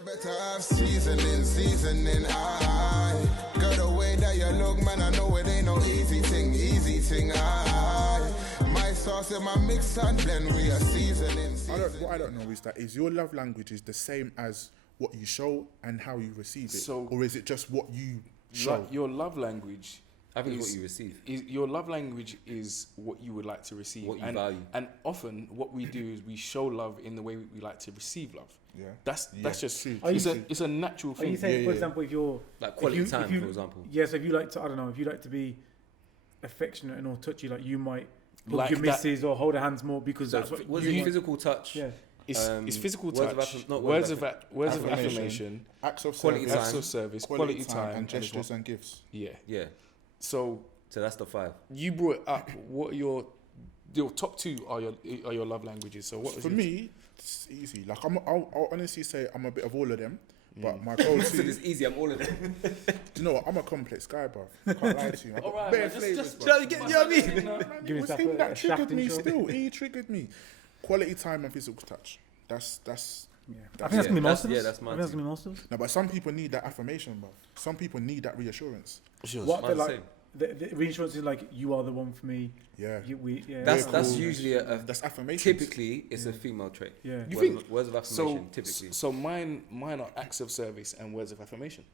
You better have seasoning, aye. Girl, the way that you look, man, I know it ain't no easy thing, aye. My sauce and my mix and blend, we are seasoning. What I don't know is that is your love language is the same as what you show and how you receive it, or is it just what you show? Your love language, I think, is what you receive. Your love language is what you would like to receive, what you value. And often, what we do is we show love in the way we like to receive love. Yeah, that's just true. It's a natural thing. Are you saying, for example, if you're like quality time, for example? Yes, if you like to, I don't know, if you like to be affectionate and or touchy, like you might hug Like your that. missus or hold her hands more because So that's what was you it want. physical touch? Yeah. It's physical words touch, of words of affirmation, acts of quality service, acts of service, quality time, and gestures and gifts. Yeah. Yeah. So that's the 5. you brought it up. What are your top 2 are your love languages? So what was For yours? me, it's easy. Like I'll honestly say I'm a bit of all of them, but my go-to. So it's easy. I'm all of them. Do you know what? I'm a complex guy, bro. I can't lie to you. I've got Alright, bare man, flavours, just bro. Trying to get, you know what I mean? Man, it Giving was stuff him a that shaft triggered and me short. still. He triggered me. Quality time and physical touch. That's Yeah. I think that's gonna be most of us. Yeah, that's I mine think that's too. gonna be most of us. no, but some people need that affirmation, bro. Some people need that reassurance. What's yours? What Mine's the, the like the reinsurance is like you are the one for me. Yeah. That's cool. usually That's affirmation. typically it's a female trait. Yeah. You words, think? words of affirmation typically. So mine are acts of service and words of affirmation.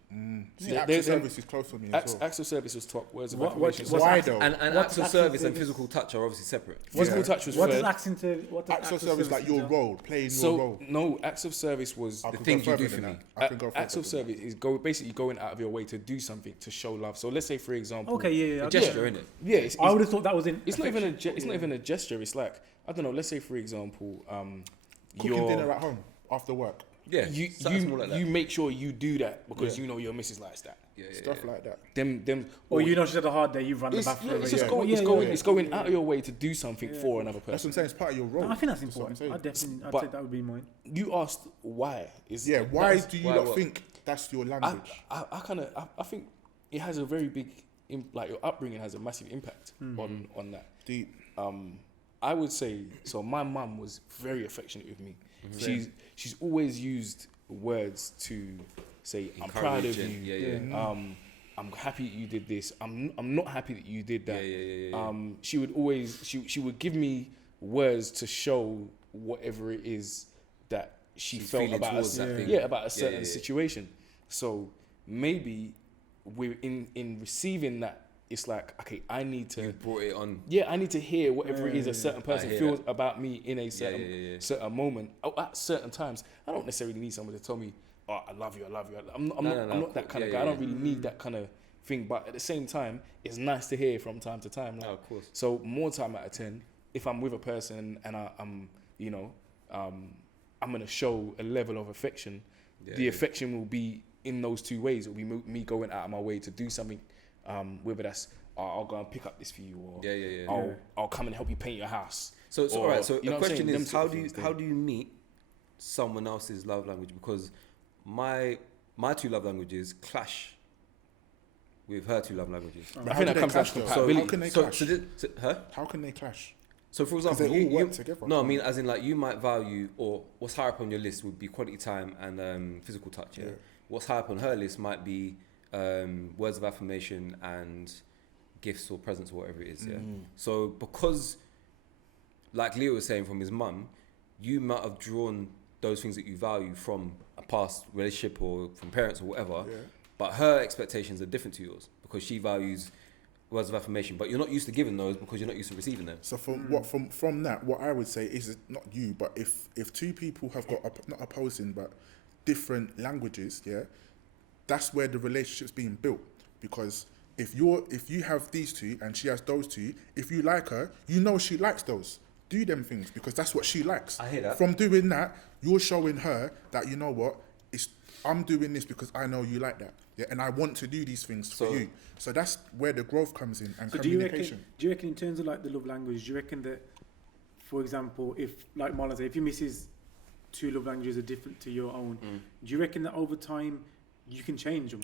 See, Yeah, acts they- of service is close for me as Acts, well. acts of service was top. Words of What- affirmation. what's Why acts- though? And What's acts of acts of service and service? physical touch are obviously separate. Physical Yeah. touch was What does third. acts into what does Acts of service like your role, playing your role. No, acts of service was I The could things go you do further for than me. that. I can go acts further of than that. service is basically going out of your way to do something to show love. So let's say, for example, Okay, yeah. A gesture, innit? yeah, I would have thought that was in. it's not even affection. it's not even a gesture. It's like, I don't know. Let's say, for example, Cooking dinner at home after work. Yeah, you something small like that. you make sure you do that because Yeah. you know your missus likes that. Stuff like that. Them Or you know she's had a hard day. You've run the it's, bathroom. it's just yeah. going, Yeah, it's yeah, going, yeah. it's going out of your way to do something for another That's what I'm person. saying. It's part of your role. No, I think that's what I'm important. saying. I'd definitely, I'd But- say that would be mine. You asked why? Yeah, why that's- do you why not what? think that's your language? I think it has a very big, like your upbringing has a massive impact on that. Deep. I would say so. My mum was very affectionate with me. She's always used words to say, "I'm proud of Encouraging, you." yeah. I'm happy you did this. I'm not happy that you did that. Yeah. She would always she would give me words to show whatever it is that she She's felt feeling about towards that thing. about a certain yeah. situation. So maybe we're in receiving that. It's like, okay, I need to. You brought it on. Yeah, I need to hear whatever it is a certain person hear feels that. about me in a certain yeah. certain moment. At certain times, I don't necessarily need someone to tell me, "Oh, I love you, I love you." I'm not that kind of guy. I don't really need that kind of thing. But at the same time, it's nice to hear from time to time. Like, of course. So more time out of 10, if I'm with a person and I'm gonna show a level of affection, the affection will be in those two ways. It will be me going out of my way to do something. Whether that's I'll go and pick up this for you, or I'll come and help you paint your house. So Or, all right. So you know the what I'm question saying? is, Them how sort of do you things, how do you meet someone else's love language? Because my 2 love languages clash with her 2 love languages. But I how think do that they comes down clash to though? compatibility. How can they So, clash? How can they clash? So for example, they all you work together. No, I mean as in like you might value, or what's higher up on your list would be quality time and physical touch. Yeah. What's higher up on her list might be words of affirmation and gifts or presents or whatever it is. Yeah. So because, like Leo was saying, from his mum, you might have drawn those things that you value from a past relationship or from parents or whatever. Yeah. But her expectations are different to yours because she values words of affirmation, but you're not used to giving those because you're not used to receiving them. So from that, what I would say is not you, but if 2 people have got not opposing but different languages, yeah, that's where the relationship's being built. Because if you have these 2 and she has those 2, if you like her, you know she likes those. Do them things because that's what she likes. I hear that. From doing that, you're showing her that, you know what, I'm doing this because I know you like that. Yeah, and I want to do these things for you. So that's where the growth comes in and So communication. do you reckon in terms of like the love language, do you reckon that, for example, if like Marlon said, if your missus 2 love languages are different to your own, do you reckon that over time you can change them?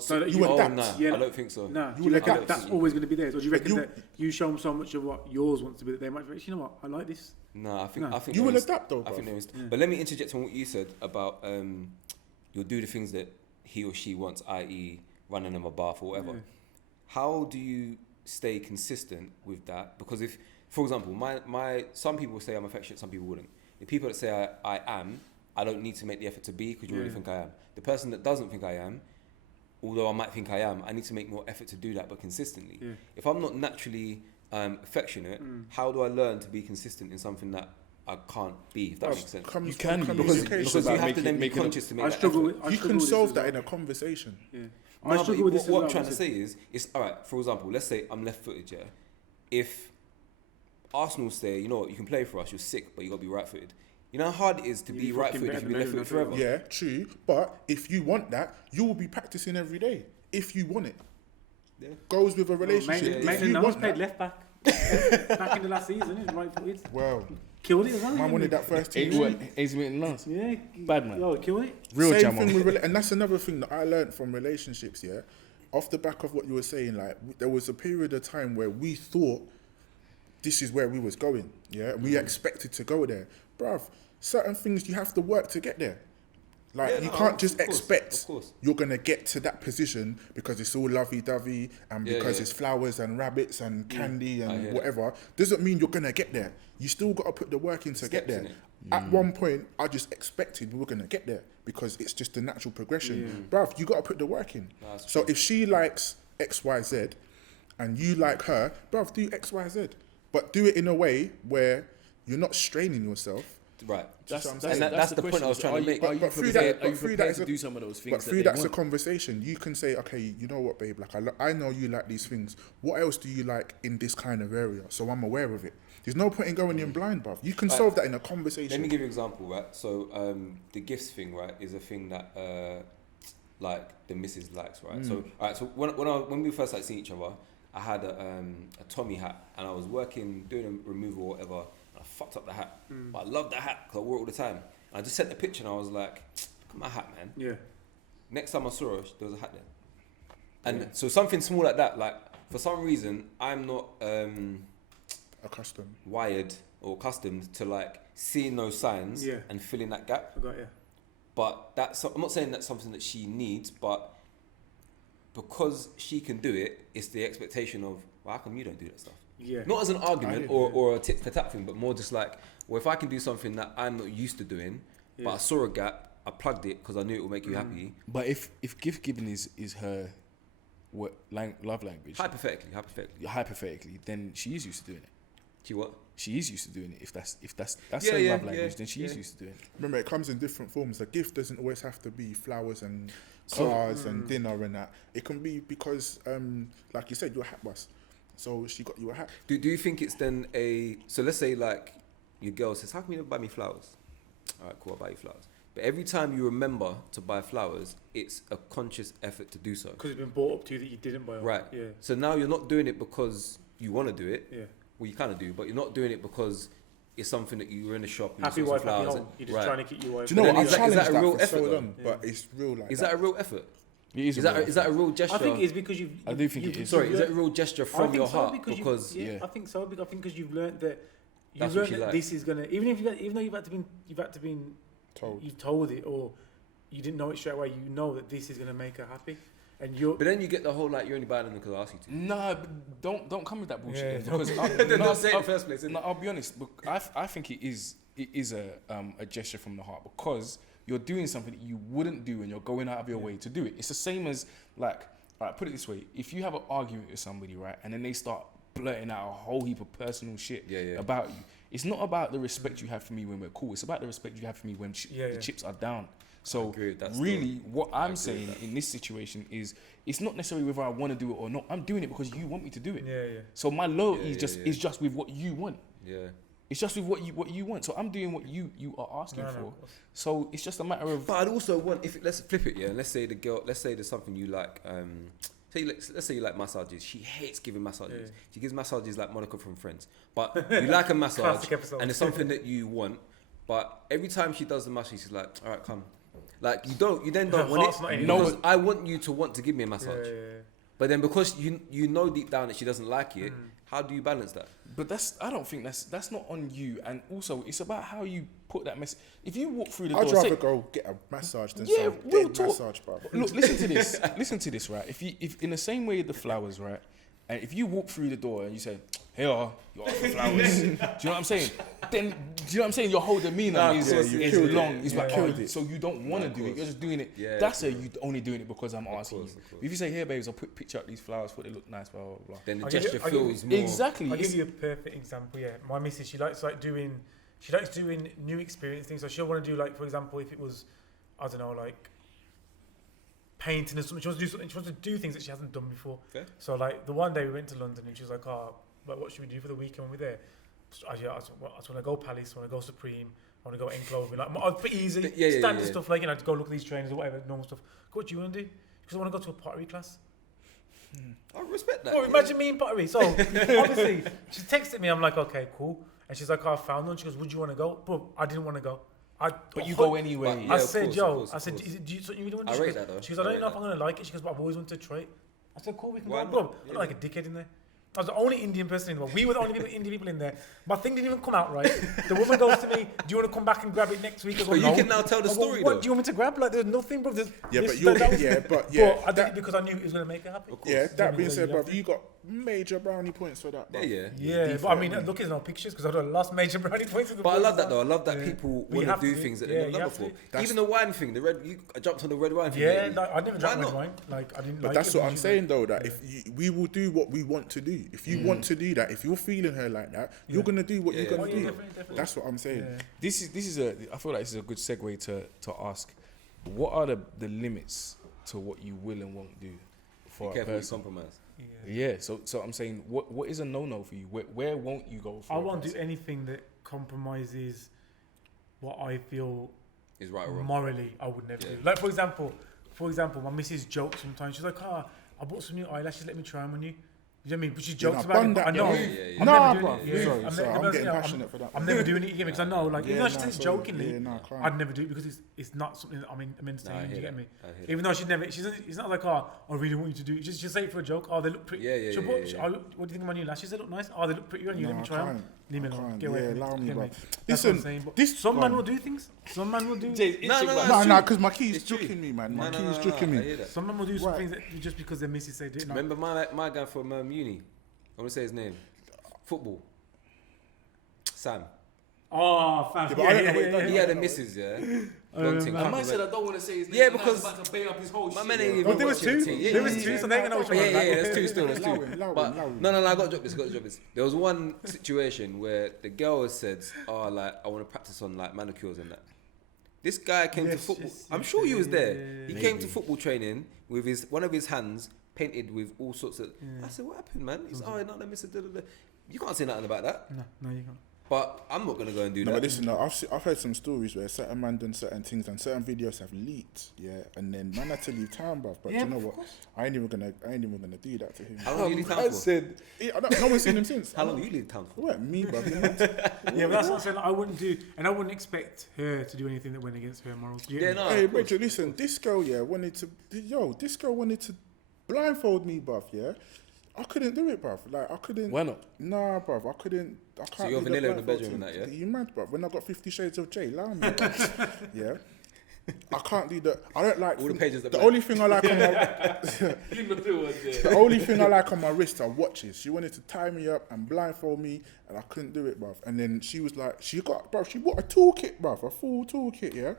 So that you adapt. Nah, Yeah, I don't think so. Nah, You do you will reckon adapt. that's always going to be theirs, or do you reckon you- that you show them so much of what yours wants to be that they might be, you know what, I like this. No, I think No. I think You there will is- adapt though, I think bruv. there is. But let me interject on what you said about you'll do the things that he or she wants, i.e. running them a bath or whatever. How do you stay consistent with that? Because if, for example, some people say I'm affectionate, some people wouldn't. The people that say I am, I don't need to make the effort to be because you already think I am. The person that doesn't think I am, although I might think I am, I need to make more effort to do that, but consistently. If I'm not naturally affectionate, how do I learn to be consistent in something that I can't be, if that makes sense? You can be, because you have to then be conscious to make that effort. You can solve that in a conversation. No, but what I'm trying to say is, it's all right. For example, let's say I'm left-footed. Yeah, if Arsenal say, you know what, you can play for us, you're sick, but you gotta be right-footed. You know how hard it is to be right-footed if you be left-footed forever. Yeah, true. But if you want that, you will be practicing every day. If you want it, goes with a relationship. Maitland Niles played left back back in the last season. He's right-footed. Well, killed it as well. Man wanted that first team. Ace Maitland-Niles. Yeah, Bad man. Yo, killed it. Real Same jammer. thing with and that's another thing that I learned from relationships. Yeah, off the back of what you were saying, like there was a period of time where we thought this is where we was going. Yeah, we expected to go there, bruv. Certain things you have to work to get there. Like you can't just expect you're gonna get to that position because it's all lovey-dovey and because it's flowers and rabbits and candy and whatever. Doesn't mean you're gonna get there. You still gotta put the work in to get there. At one point, I just expected we were gonna get there because it's just the natural progression. Bruv, you gotta put the work in. So if she likes XYZ and you like her, bruv, do XYZ, but do it in a way where you're not straining yourself. Right. That's the point I was trying to make. Are you prepared to do some of those things? But through that's a conversation. You can say, okay, you know what, babe? Like I know you like these things. What else do you like in this kind of area? So I'm aware of it. There's no point in going in blind, bruv. You can solve that in a conversation. Let me give you an example, right? So the gifts thing, right, is a thing that like the missus likes, right? So when we first started seeing each other, I had a Tommy hat and I was doing a removal or whatever. I fucked up the hat, but I love that hat because I wore it all the time. And I just sent the picture and I was like, look at my hat, man. Yeah. Next time I saw her, there was a hat there. And so something small like that, like for some reason, I'm not wired or accustomed to like seeing those signs and filling that gap. I got you. But I'm not saying that's something that she needs, but because she can do it, it's the expectation of, well, how come you don't do that stuff? Yeah. Not as an argument or a tit for tat thing, but more just like, well, if I can do something that I'm not used to doing, but I saw a gap, I plugged it because I knew it would make you happy. But if gift giving is her love language, hypothetically, then she is used to doing it. She what? She is used to doing it. If that's her love language, then she is used to doing it. Remember, it comes in different forms. The gift doesn't always have to be flowers and cars and dinner and that. It can be because, like you said, you're a hat boss. So she got you a hat. Do you think it's then so let's say like your girl says, how come you never buy me flowers? All right, cool, I'll buy you flowers. But every time you remember to buy flowers, it's a conscious effort to do so. Because it's been brought up to you that you didn't buy them. Right. Yeah. So now you're not doing it because you want to do it. Yeah. Well, you kind of do, but you're not doing it because it's something that you were in the shop and happy you saw wife, some flowers. happy home. You're just trying to keep your wife. Do you know what? Is that a real effort? So long, but it's real like Is that a real effort? Is that a real gesture? I think it's because you've. I do think it is. Sorry, is that a real gesture from your heart? I think so. I think because you've learned that. This is gonna. Even though you've had to be told. You've told it, or you didn't know it straight away. You know that this is gonna make her happy, and you're. But then you get the whole like you're only buying them because I asked you to. Nah, don't come with that bullshit. Yeah, because don't say it in the first place. No, I'll be honest. I think it is a gesture from the heart because you're doing something that you wouldn't do and you're going out of your way to do it. It's the same as like, all right, put it this way: if you have an argument with somebody, right, and then they start blurting out a whole heap of personal shit about you, it's not about the respect you have for me when we're cool. It's about the respect you have for me when the chips are down. So really, what I'm saying in this situation is, it's not necessarily whether I want to do it or not. I'm doing it because you want me to do it. Yeah, yeah. So my loyalty is just with what you want. Yeah. It's just with what you want. So I'm doing what you are asking for. So it's just a matter of. But I'd also want let's flip it, yeah. Let's say there's something you like. Let's say you like massages. She hates giving massages. Yeah. She gives massages like Monica from Friends. But you like a massage and it's something that you want. But every time she does the massage, she's like, all right, come. Like you then don't want it. Because I want you to want to give me a massage. Yeah. But then because you know deep down that she doesn't like it, how do you balance that? But I don't think that's not on you. And also, it's about how you put that message. If you walk through the door, I'd rather go get a massage than some real dead talk. massage, bro. Look, listen to this. Listen to this, right? If in the same way the flowers, right? And if you walk through the door and you say, "Hey, you're off for flowers," do you know what I'm saying? Then, do you know what I'm saying? Your whole demeanor is long. It's like, so you don't want to do it. You're just doing it. Yeah, that's you only doing it because I'm asking you. If you say, "Hey, babes, I'll picture up these flowers for they look nice," blah blah blah. Then the gesture feels more. Exactly. I'll give you a perfect example. Yeah, my missus, she likes doing new experience things. So she'll want to do, like, for example, if it was, I don't know, like painting or something. She wants to do something. She wants to do things that she hasn't done before. Okay. So like the one day we went to London and she was like, "Oh, but what should we do for the weekend when we're there?" I just want to go Palace. I want to go Supreme. I want to go Enclave. Like, pretty easy. Standard stuff, like, to go look at these trainers or whatever, normal stuff. What do you want to do? Because I want to go to a pottery class. I respect that. Well, imagine me in pottery. So obviously she texted me. I'm like, okay, cool. And she's like, "Oh, I found one." She goes, "Would you want to go?" Bro, I didn't want to go. But you go anyway. I said, "Is it, do you really want to?" I rate that though. She goes, "I don't know if I'm going to like it." She goes, "But I've always wanted to try it." I said, "Cool, we can go." Bro, I'm not like a dickhead in there. I was the only Indian person in the world. We were the only Indian people in there. My thing didn't even come out right. The woman goes to me, "Do you want to come back and grab it next week?" I go, but "No." You can now tell the story. What do you want me to grab? Like, there's nothing, bro. But I did it because I knew it was going to make her happy. Yeah, that being said, bro, you got major brownie points for that. Bro. Yeah. But I mean, look, there's no pictures because I lost major brownie points. But I love that though. I love that people want to do things that they've never done before. Even the wine thing, I jumped on the red wine thing. Yeah, I never drank red wine. Like, I didn't. But that's what I'm saying though. That if we will do what we want to do. If you want to do that, if you're feeling her like that, you're gonna do what you're gonna do. Definitely. That's what I'm saying. This is I feel like this is a good segue to ask, what are the limits to what you will and won't do for a person? Compromise. Yeah. So I'm saying, what is a no for you? Where won't you go for? I won't do anything that compromises what I feel is right or wrong. Morally, I would never do. Like, for example, my missus jokes sometimes. She's like, "Ah, I bought some new eyelashes. Let me try them on you." You know what I mean? But she jokes about it. But I know. Sorry, I'm getting passionate for that. I'm never doing it again because I know, like, even though she says jokingly, I'd never do it because it's not something that I'm entertaining. Do you get me? Even though it's not like, "Oh, I really want you to do it." She'll say it for a joke. "Oh, they look pretty." What do you think of my new lashes? They look nice. "Oh, they look pretty on you. Let me try them." Leave me alone. Get away from me. Listen, some man will do things. Some man will do. No, because my key is joking me, man. My key is joking me. Some man will do some things that just because their missus said it. Remember my guy from uni? I want to say his name. Football. Sam. Oh, fam. He had a missus, Man said I don't want to say his name. Yeah, because about to bait up his whole shit. There was two. There was two, so they ain't gonna know which one. Yeah, there's two still. There's two. But no, I got to drop this. There was one situation where the girl has said, "Oh, like, I want to practice on, like, manicures and that." This guy came to football. I'm sure you was there. He came to football training with one of his hands painted with all sorts of. I said, "What happened, man?" He's, "Oh, no, let me say." You can't say nothing about that. No, you can't. But I'm not gonna go and do that. But listen, I've heard some stories where certain man done certain things and certain videos have leaked, and then man had to leave town, bruv. But you know what? I ain't even gonna do that to him. How long you leave town for? No one's seen him since. How long you leave town for? What, me, bruv? Yeah, but that's what I'm saying. Like, I wouldn't do, and I wouldn't expect her to do anything that went against her morals. Hey, Rachel, listen, this girl, wanted to blindfold me, bruv. Yeah. I couldn't do it, bruv. Like, I couldn't. Why not? Nah, bruv. I can't. So you're vanilla in the bedroom and that, yeah? You mad, bruv? When I got 50 Shades of Jay, allow me, bruv. Yeah. I can't do that. I don't like all the pages. The only thing I like on my the only thing I like on my wrist are watches. She wanted to tie me up and blindfold me, and I couldn't do it, bruv. And then she was like, she bought a toolkit, bruv, a full toolkit, yeah.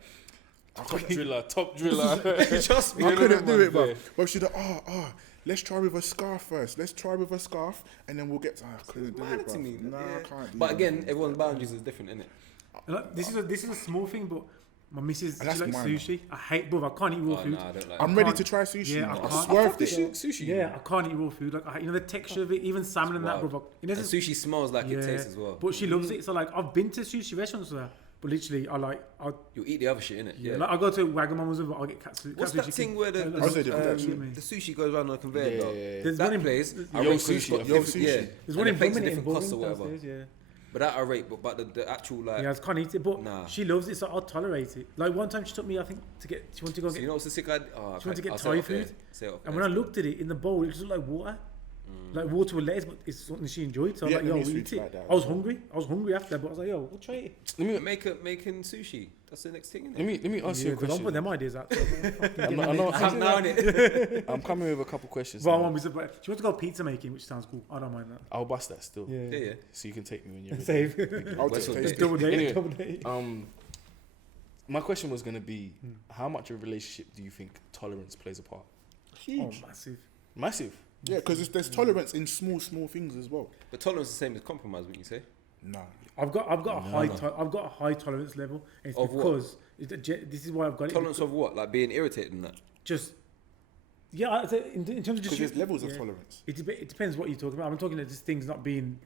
Top driller. Trust me, I couldn't do it, bruv. But she's like, let's try with a scarf first. Let's try with a scarf, and then we'll get to. I couldn't do it, bruv. I can't do But again, everyone's boundaries is different, isn't it? Like, this is a small thing, but my missus, she likes sushi. I hate, bro. I can't eat raw food. No, I don't like I'm ready to try sushi. Yeah, I can't. Swerved it. Sushi. Yeah, I can't eat raw food. Like, the texture of it, even salmon and that, bro. And sushi smells like it tastes as well. But she loves it. So, like, I've been to sushi restaurants with her. But literally, you eat the other shit, innit? Yeah. Like, I go to Wagamama's, but I'll get katsu. What's that thing where the sushi goes around on a conveyor belt? There's that one in place. Yo Sushi. Yeah. There's one in Birmingham different costs or whatever. Yeah. But that I rate, but the actual, like... Yeah, I can't eat it, but she loves it, so I'll tolerate it. Like, one time she took me, I think, she wanted to go get... You know what's the sick idea? She wanted to get Thai food. And when I looked at it in the bowl, it just looked like water. Like water with lettuce, but it's something she enjoyed. So I'm like, yo, we eat it. I was hungry after that, but I was like, yo, we'll try it. Let me making sushi. That's the next thing. Let me ask you a question. Don't put them ideas out. I'm coming with a couple questions. Well, she wants to go pizza making, which sounds cool. I don't mind that. I'll bust that still. Yeah. So you can take me when you're ready. Save. I'll just taste double date. Anyway, my question was going to be, how much of a relationship do you think tolerance plays a part? Huge. Massive. Massive. Yeah, because there's tolerance in small things as well. But tolerance is the same as compromise, wouldn't you say? No. I've got a high tolerance level. And it's of because this is why I've got tolerance of what? Like being irritated and that. Just in terms of just because there's levels of tolerance. It depends what you're talking about. I'm talking about just things not being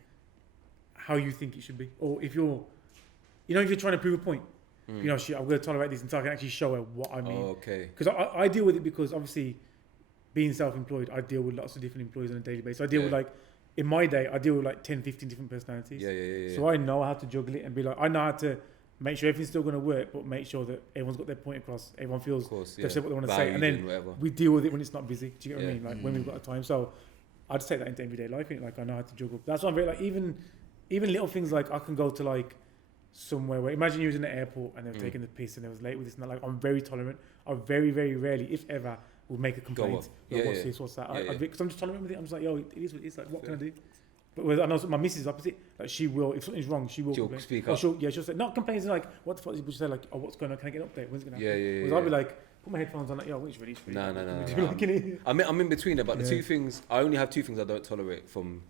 how you think it should be, or if you're trying to prove a point. I'm going to tolerate this until I can actually show her what I mean. Oh, okay. Because I deal with it because obviously, being self-employed, I deal with lots of different employees on a daily basis. I deal with in my day, I deal with 10, 15 different personalities. Yeah. So I know how to juggle it and be like, I know how to make sure everything's still going to work, but make sure that everyone's got their point across. Everyone feels they've said what they want to say. And then we deal with it when it's not busy. Do you get what I mean? Like when we've got time. So I just take that into everyday life. Like I know how to juggle. That's why I'm very even little things like I can go to somewhere where, imagine you was in the airport and they were taking the piss and they was late with this and that. I'm very tolerant. I very, very rarely, if ever, will make a complaint. What's this? What's that? Because I'm just tolerant with it. I'm just like, yo, it is what it is. Like, what can I do? But I know my missus is opposite. Like, she will, if something's wrong, she'll complain. Speak up. She'll say, not complaints like, what the fuck? She'll say like, oh, what's going on? Can I get an update? When's it going to happen? Yeah. I'll be like, put my headphones on, like, yo, it's ready. No. I'm in between there, but the two things, I only have two things I don't tolerate from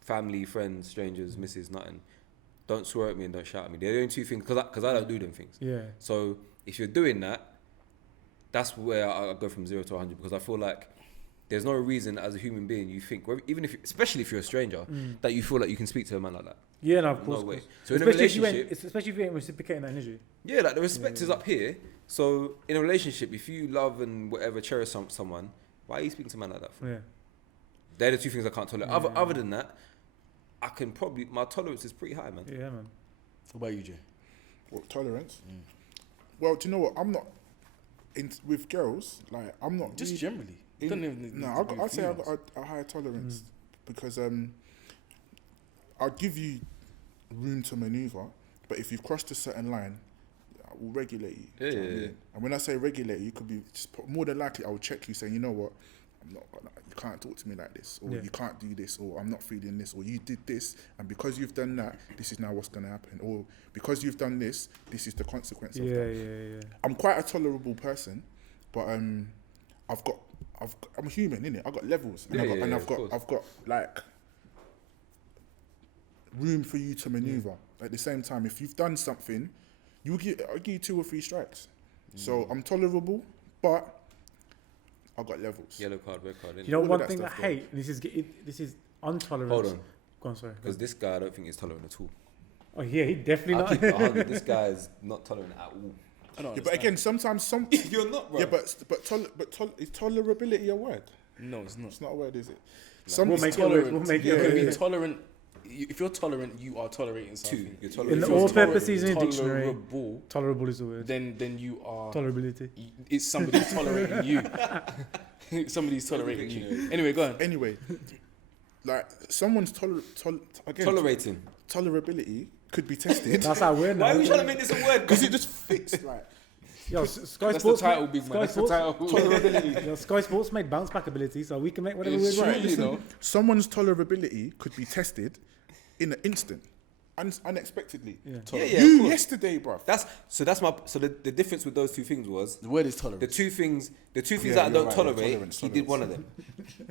family, friends, strangers, missus, nothing. Don't swear at me and don't shout at me. They're the only two things, because I don't do them things. Yeah. So if you're doing that, that's where I go from 0 to 100, because I feel like there's no reason as a human being you think, even if, especially if you're a stranger, that you feel like you can speak to a man like that. Yeah, no, of course. No way. Course. So in a relationship, especially if you ain't reciprocating that energy. Yeah, like the respect is up here. So in a relationship, if you love and whatever, cherish someone, why are you speaking to a man like that for? Yeah. They're the two things I can't tolerate. Other than that, I can probably, my tolerance is pretty high, man. Yeah, man. What about you, Jay? What, tolerance? Well, do you know what? I'm not with girls. Like, I'm not just really, generally. I'd say I've got a higher tolerance because I'll give you room to maneuver, but if you've crossed a certain line, I will regulate you. Yeah. And when I say regulate, you could be more than likely I will check you saying, you know what, you can't talk to me like this, or you can't do this, or I'm not feeling this, or you did this, and because you've done that, this is now what's going to happen, or because you've done this, this is the consequence of that. Yeah. I'm quite a tolerable person, but I'm human, innit? I've got levels, and I've got like room for you to maneuver. At the same time, if you've done something, I'll give you 2 or 3 strikes. So I'm tolerable, but I've got levels. Yellow card, red card. You know, one thing I hate, and this is intolerance. Hold on. Go on, sorry. Because this guy, I don't think is tolerant at all. Oh yeah, he definitely not. Keep it 100. This guy is not tolerant at all. Yeah, but again, sometimes you're not, bro. Yeah, but is tolerability a word? No, it's not. It's not a word, is it? No. We'll make it. Be tolerant. If you're tolerant, you are tolerating something. You're tolerant. In the all-purpose seasoning dictionary, tolerable. Tolerable is the word. Then you are tolerability. It's somebody's tolerating you. Somebody's tolerating you. Anyway, go on. Anyway, like someone's tolerating. Tolerability could be tested. That's our word now. Why are we trying to make this a word? Because it just fits. Like, yo, Sky That's Sports. The title, big man. That's the title. Tolerability. Yo, Sky Sports made bounce back ability, so we can make whatever we want. You know, someone's tolerability could be tested in an instant, unexpectedly. Yeah. You yesterday, bro. The difference with those two things was the word is tolerance. The two things that I don't tolerate. He did one of them.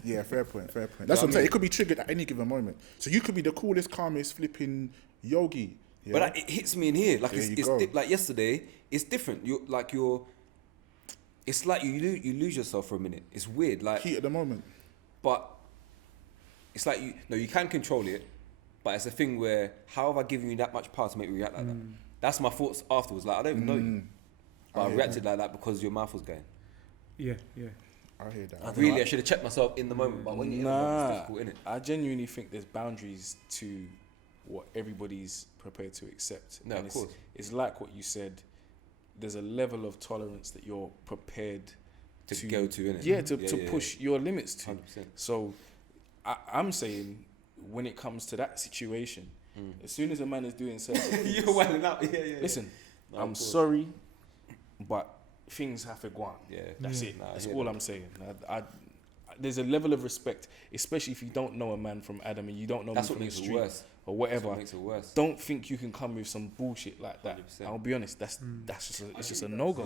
Yeah, fair point. That's what I'm saying. It could be triggered at any given moment. So you could be the coolest, calmest, flipping yogi. Yeah? But it hits me in here. Like like yesterday, it's different. It's like you lose yourself for a minute. It's weird. Like heat at the moment. But it's like you can control it. But it's a thing where, how have I given you that much power to make me react like that? That's my thoughts afterwards. Like, I don't even know you. But I reacted like that because your mouth was going. Yeah. I hear that. I should have checked myself in the moment. But when you're in the moment, it's difficult, innit? I genuinely think there's boundaries to what everybody's prepared to accept. No, and of course. It's like what you said. There's a level of tolerance that you're prepared to go to, innit? Yeah, to push your limits to. 100%. So I'm saying when it comes to that situation, as soon as a man is doing certain things, you're winding up. Listen, I'm sorry, but things have to go on. Yeah, that's it. That's all I'm saying. There's a level of respect, especially if you don't know a man from Adam and you don't know him from the street or whatever. That's what makes it worse. Don't think you can come with some bullshit like that. 100%. I'll be honest. That's just a no go.